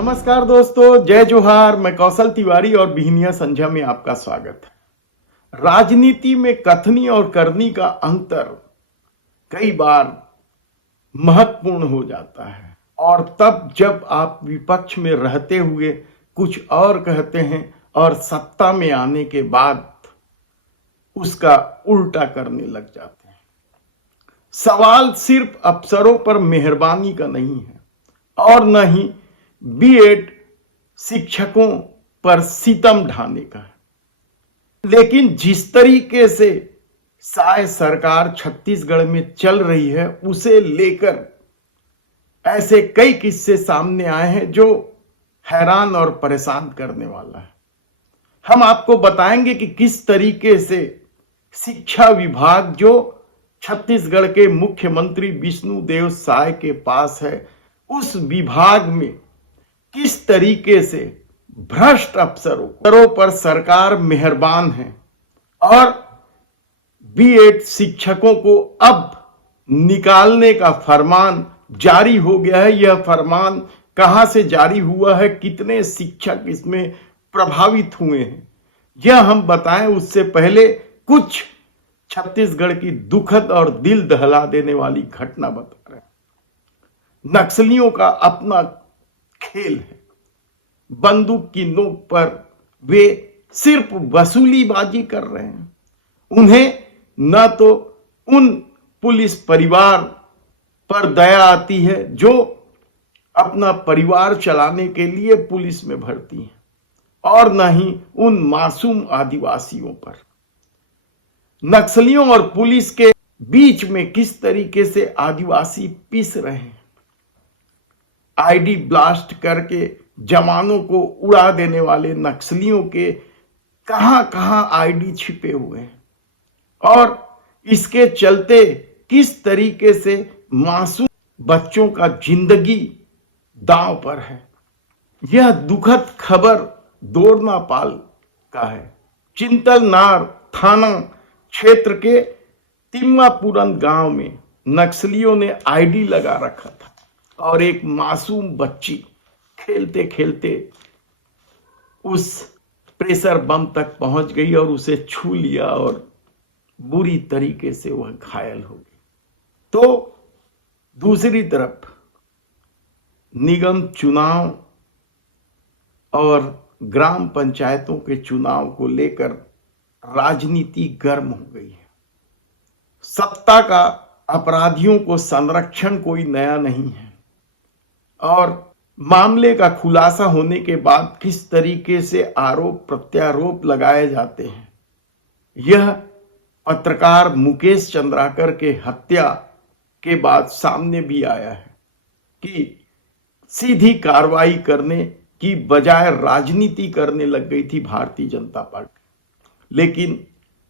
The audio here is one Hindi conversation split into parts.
नमस्कार दोस्तों, जय जोहार। मैं कौशल तिवारी और बिहनिया संध्या में आपका स्वागत है। राजनीति में कथनी और करनी का अंतर कई बार महत्वपूर्ण हो जाता है और तब जब आप विपक्ष में रहते हुए कुछ और कहते हैं और सत्ता में आने के बाद उसका उल्टा करने लग जाते हैं। सवाल सिर्फ अफसरों पर मेहरबानी का नहीं है और न ही बीएड शिक्षकों पर सितम ढाने का है, लेकिन जिस तरीके से साय सरकार छत्तीसगढ़ में चल रही है उसे लेकर ऐसे कई किस्से सामने आए हैं जो हैरान और परेशान करने वाला है। हम आपको बताएंगे कि किस तरीके से शिक्षा विभाग जो छत्तीसगढ़ के मुख्यमंत्री विष्णुदेव साय के पास है, उस विभाग में किस तरीके से भ्रष्ट अफसरों पर सरकार मेहरबान है और बीएड शिक्षकों को अब निकालने का फरमान जारी हो गया है। यह फरमान कहां से जारी हुआ है, कितने शिक्षक इसमें प्रभावित हुए हैं, यह हम बताएं उससे पहले कुछ छत्तीसगढ़ की दुखद और दिल दहला देने वाली घटना बता रहे हैं। नक्सलियों का अपना खेल है। बंदूक की नोक पर वे सिर्फ वसूलीबाजी कर रहे हैं। उन्हें न तो उन पुलिस परिवार पर दया आती है जो अपना परिवार चलाने के लिए पुलिस में भर्ती हैं, और न ही उन मासूम आदिवासियों पर। नक्सलियों और पुलिस के बीच में किस तरीके से आदिवासी पिस रहे हैं। आईडी ब्लास्ट करके जवानों को उड़ा देने वाले नक्सलियों के कहां कहां आईडी छिपे हुए हैं और इसके चलते किस तरीके से मासूम बच्चों का जिंदगी दांव पर है। यह दुखद खबर दोरनापाल का है। चिंतलनार थाना क्षेत्र के तिम्मापुरन गांव में नक्सलियों ने आईडी लगा रखा था और एक मासूम बच्ची खेलते खेलते उस प्रेशर बम तक पहुंच गई और उसे छू लिया और बुरी तरीके से वह घायल हो गई। तो दूसरी तरफ निगम चुनाव और ग्राम पंचायतों के चुनाव को लेकर राजनीति गर्म हो गई है। सत्ता का अपराधियों को संरक्षण कोई नया नहीं है और मामले का खुलासा होने के बाद किस तरीके से आरोप प्रत्यारोप लगाए जाते हैं, यह पत्रकार मुकेश चंद्राकर के हत्या के बाद सामने भी आया है कि सीधी कार्रवाई करने की बजाय राजनीति करने लग गई थी भारतीय जनता पार्टी। लेकिन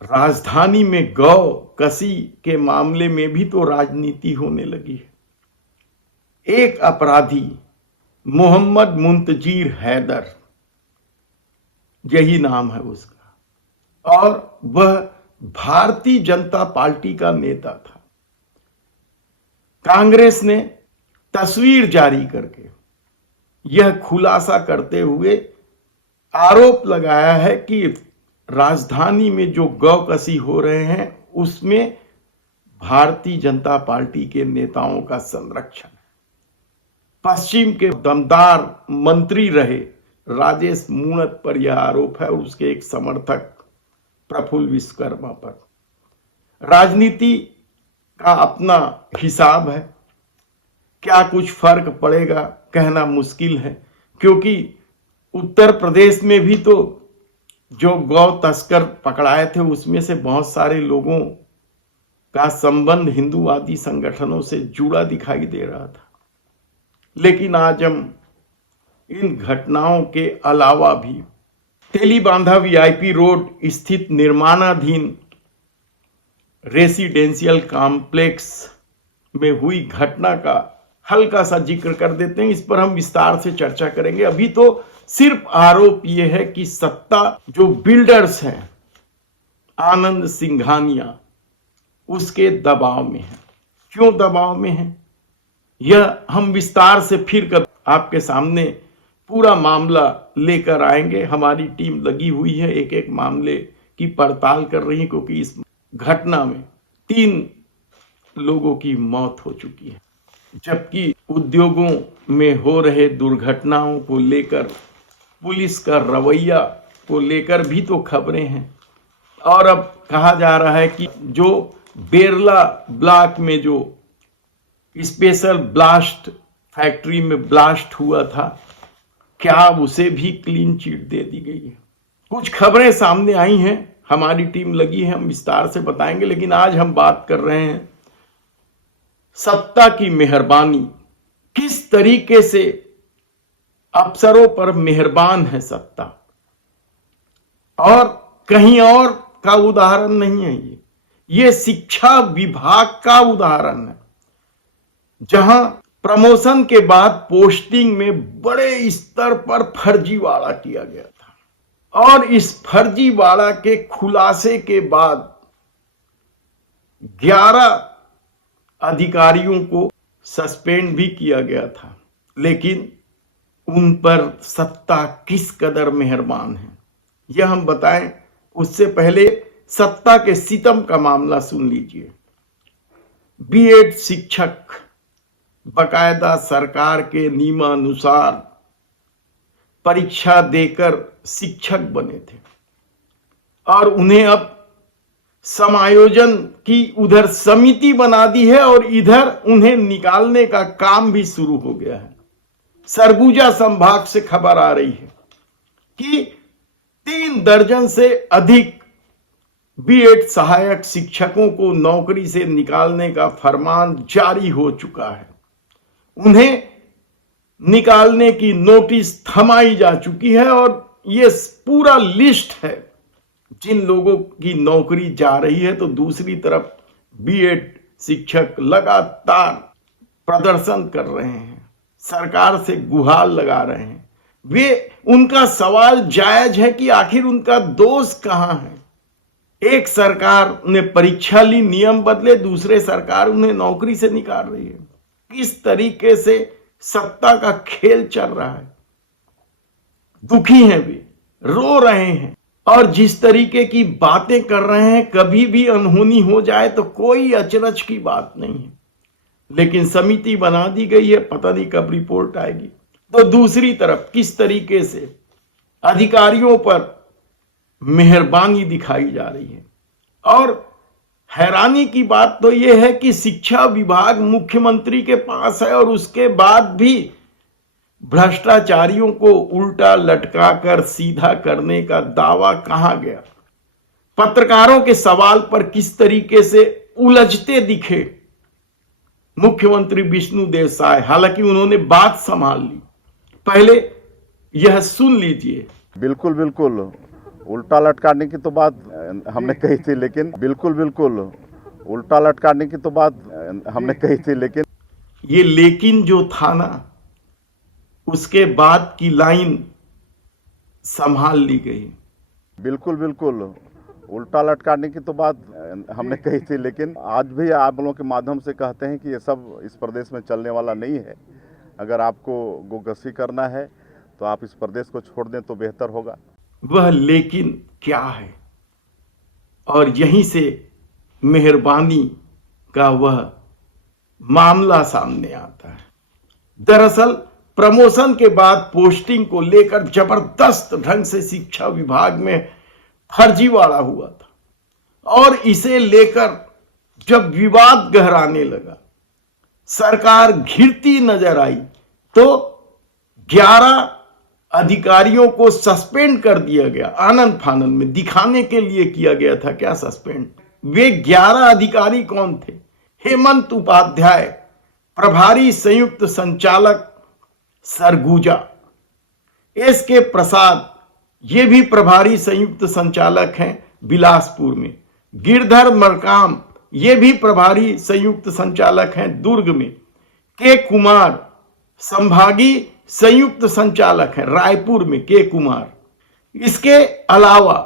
राजधानी में गौ कसी के मामले में भी तो राजनीति होने लगी है। एक अपराधी मोहम्मद मुंतजीर हैदर, यही नाम है उसका, और वह भारतीय जनता पार्टी का नेता था। कांग्रेस ने तस्वीर जारी करके यह खुलासा करते हुए आरोप लगाया है कि राजधानी में जो गौकसी हो रहे हैं उसमें भारतीय जनता पार्टी के नेताओं का संरक्षण है। पश्चिम के दमदार मंत्री रहे राजेश मूणत पर यह आरोप है और उसके एक समर्थक प्रफुल्ल विश्वकर्मा पर। राजनीति का अपना हिसाब है, क्या कुछ फर्क पड़ेगा कहना मुश्किल है, क्योंकि उत्तर प्रदेश में भी तो जो गौ तस्कर पकड़ाए थे उसमें से बहुत सारे लोगों का संबंध हिंदूवादी संगठनों से जुड़ा दिखाई दे रहा था। लेकिन आज हम इन घटनाओं के अलावा भी तेलीबांधा वीआईपी रोड स्थित निर्माणाधीन रेसिडेंशियल कॉम्प्लेक्स में हुई घटना का हल्का सा जिक्र कर देते हैं। इस पर हम विस्तार से चर्चा करेंगे। अभी तो सिर्फ आरोप यह है कि सत्ता जो बिल्डर्स हैं आनंद सिंघानिया, उसके दबाव में है। क्यों दबाव में है यह हम विस्तार से फिर आपके सामने पूरा मामला लेकर आएंगे। हमारी टीम लगी हुई है, एक एक मामले की पड़ताल कर रही है, क्योंकि इस घटना में 3 लोगों की मौत हो चुकी है, जबकि उद्योगों में हो रहे दुर्घटनाओं को लेकर पुलिस का रवैया को लेकर भी तो खबरें हैं। और अब कहा जा रहा है कि जो बेरला ब्लॉक में जो स्पेशल ब्लास्ट फैक्ट्री में ब्लास्ट हुआ था, क्या उसे भी क्लीन चिट दे दी गई है। कुछ खबरें सामने आई हैं, हमारी टीम लगी है, हम विस्तार से बताएंगे। लेकिन आज हम बात कर रहे हैं सत्ता की मेहरबानी, किस तरीके से अफसरों पर मेहरबान है सत्ता, और कहीं और का उदाहरण नहीं है। ये शिक्षा विभाग का उदाहरण है, जहां प्रमोशन के बाद पोस्टिंग में बड़े स्तर पर फर्जीवाड़ा किया गया था, और इस फर्जीवाड़ा के खुलासे के बाद 11 अधिकारियों को सस्पेंड भी किया गया था। लेकिन उन पर सत्ता किस कदर मेहरबान है, यह हम बताएं। उससे पहले सत्ता के सितम का मामला सुन लीजिए। बीएड शिक्षक बकायदा सरकार के नियमानुसार परीक्षा देकर शिक्षक बने थे, और उन्हें अब समायोजन की उधर समिति बना दी है, और इधर उन्हें निकालने का काम भी शुरू हो गया है। सरगुजा संभाग से खबर आ रही है कि 3 दर्जन से अधिक बीएड सहायक शिक्षकों को नौकरी से निकालने का फरमान जारी हो चुका है। उन्हें निकालने की नोटिस थमाई जा चुकी है, और यह पूरा लिस्ट है जिन लोगों की नौकरी जा रही है। तो दूसरी तरफ बीएड शिक्षक लगातार प्रदर्शन कर रहे हैं, सरकार से गुहार लगा रहे हैं। वे उनका सवाल जायज है कि आखिर उनका दोष कहां है। एक सरकार ने परीक्षा ली, नियम बदले, दूसरे सरकार उन्हें नौकरी से निकाल रही है। किस तरीके से सत्ता का खेल चल रहा है। दुखी हैं वे, रो रहे हैं, और जिस तरीके की बातें कर रहे हैं, कभी भी अनहोनी हो जाए तो कोई अचरज की बात नहीं है। लेकिन समिति बना दी गई है, पता नहीं कब रिपोर्ट आएगी। तो दूसरी तरफ किस तरीके से अधिकारियों पर मेहरबानी दिखाई जा रही है। और हैरानी की बात तो यह है कि शिक्षा विभाग मुख्यमंत्री के पास है, और उसके बाद भी भ्रष्टाचारियों को उल्टा लटकाकर सीधा करने का दावा कहां गया। पत्रकारों के सवाल पर किस तरीके से उलझते दिखे मुख्यमंत्री विष्णुदेव साय, हालांकि उन्होंने बात संभाल ली। पहले यह सुन लीजिए। बिल्कुल बिल्कुल उल्टा लटकाने की तो बात हमने कही थी, लेकिन बिल्कुल उल्टा लटकाने की तो बात हमने कही थी, लेकिन ये लेकिन जो था ना, उसके बाद की लाइन संभाल ली गई। बिल्कुल उल्टा लटकाने की तो बात हमने कही थी, लेकिन आज भी आप लोगों के माध्यम से कहते हैं कि ये सब इस प्रदेश में चलने वाला नहीं है। अगर आपको गोकशी करना है तो आप इस प्रदेश को छोड़ दें तो बेहतर होगा। वह लेकिन क्या है, और यहीं से मेहरबानी का वह मामला सामने आता है। दरअसल प्रमोशन के बाद पोस्टिंग को लेकर जबरदस्त ढंग से शिक्षा विभाग में फर्जीवाड़ा हुआ था, और इसे लेकर जब विवाद गहराने लगा, सरकार घिरती नजर आई, तो 11 अधिकारियों को सस्पेंड कर दिया गया। आनंद फानन में दिखाने के लिए किया गया था क्या सस्पेंड। वे 11 अधिकारी कौन थे? हेमंत उपाध्याय प्रभारी संयुक्त संचालक सरगुजा, एस के प्रसाद ये भी प्रभारी संयुक्त संचालक हैं बिलासपुर में, गिरधर मरकाम ये भी प्रभारी संयुक्त संचालक हैं दुर्ग में, के कुमार संभागी संयुक्त संचालक हैं रायपुर में, के कुमार। इसके अलावा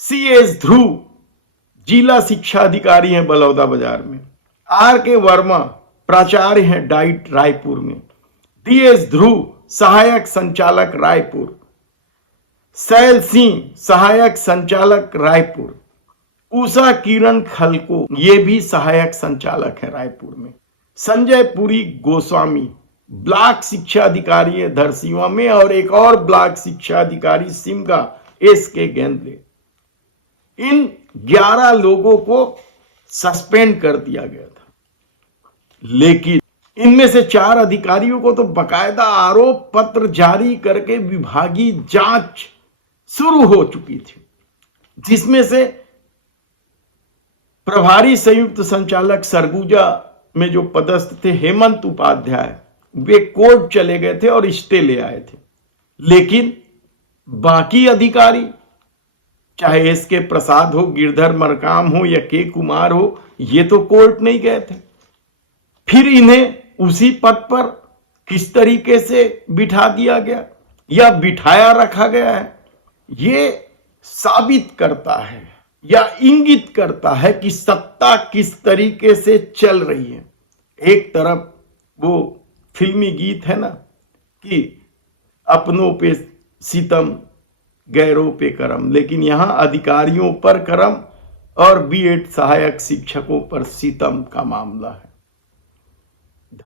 CS ध्रुव जिला शिक्षा अधिकारी हैं बलौदा बाजार में, RK वर्मा प्राचार्य हैं डाइट रायपुर में, DS ध्रुव सहायक संचालक रायपुर, शैल सिंह सहायक संचालक रायपुर, उषा किरण खलको ये भी सहायक संचालक है रायपुर में, संजय पुरी गोस्वामी ब्लॉक शिक्षा अधिकारी है धरसीवा में, और एक और ब्लॉक शिक्षा अधिकारी सिमगा एस के गेंदले। इन 11 लोगों को सस्पेंड कर दिया गया था, लेकिन इनमें से 4 अधिकारियों को तो बकायदा आरोप पत्र जारी करके विभागीय जांच शुरू हो चुकी थी, जिसमें से प्रभारी संयुक्त संचालक सरगुजा में जो पदस्थ थे हेमंत उपाध्याय, वे कोर्ट चले गए थे और स्टे ले आए थे। लेकिन बाकी अधिकारी, चाहे एस के प्रसाद हो, गिरधर मरकाम हो या के कुमार हो, ये तो कोर्ट नहीं गए थे। फिर इन्हें उसी पद पर किस तरीके से बिठा दिया गया या बिठाया रखा गया है, ये साबित करता है या इंगित करता है कि सत्ता किस तरीके से चल रही है। एक तरफ वो फिल्मी गीत है ना कि अपनों पे सितम गैरों पे करम, लेकिन यहां अधिकारियों पर करम और बीएड सहायक शिक्षकों पर सितम का मामला है।